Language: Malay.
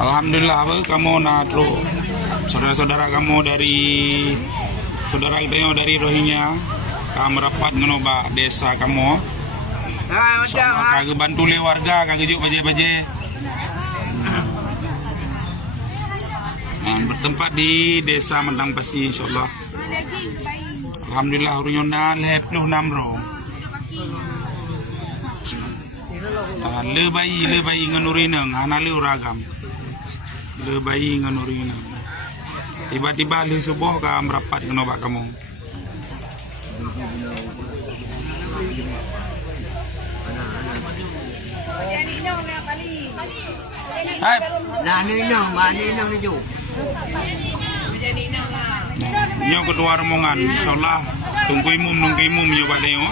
Alhamdulillah kamu natro saudara-saudara kamu dari saudara kita dari Rohingya kamu merapat ngenoba desa kamu. Kagak bantu le warga kagak juk baje-baje. Bertempat di desa Mendang Pasi insyaallah. Alhamdulillah runyona lepnuh namro. Le bayi nganurinang ana le uragam. Le bayi nganurinang. Tiba-tiba le subuh ka merapat ngenoba kamu. Hai, Ninong ni ju. nyo ketua rombongan insyaallah tunggu imum nyo balik yo.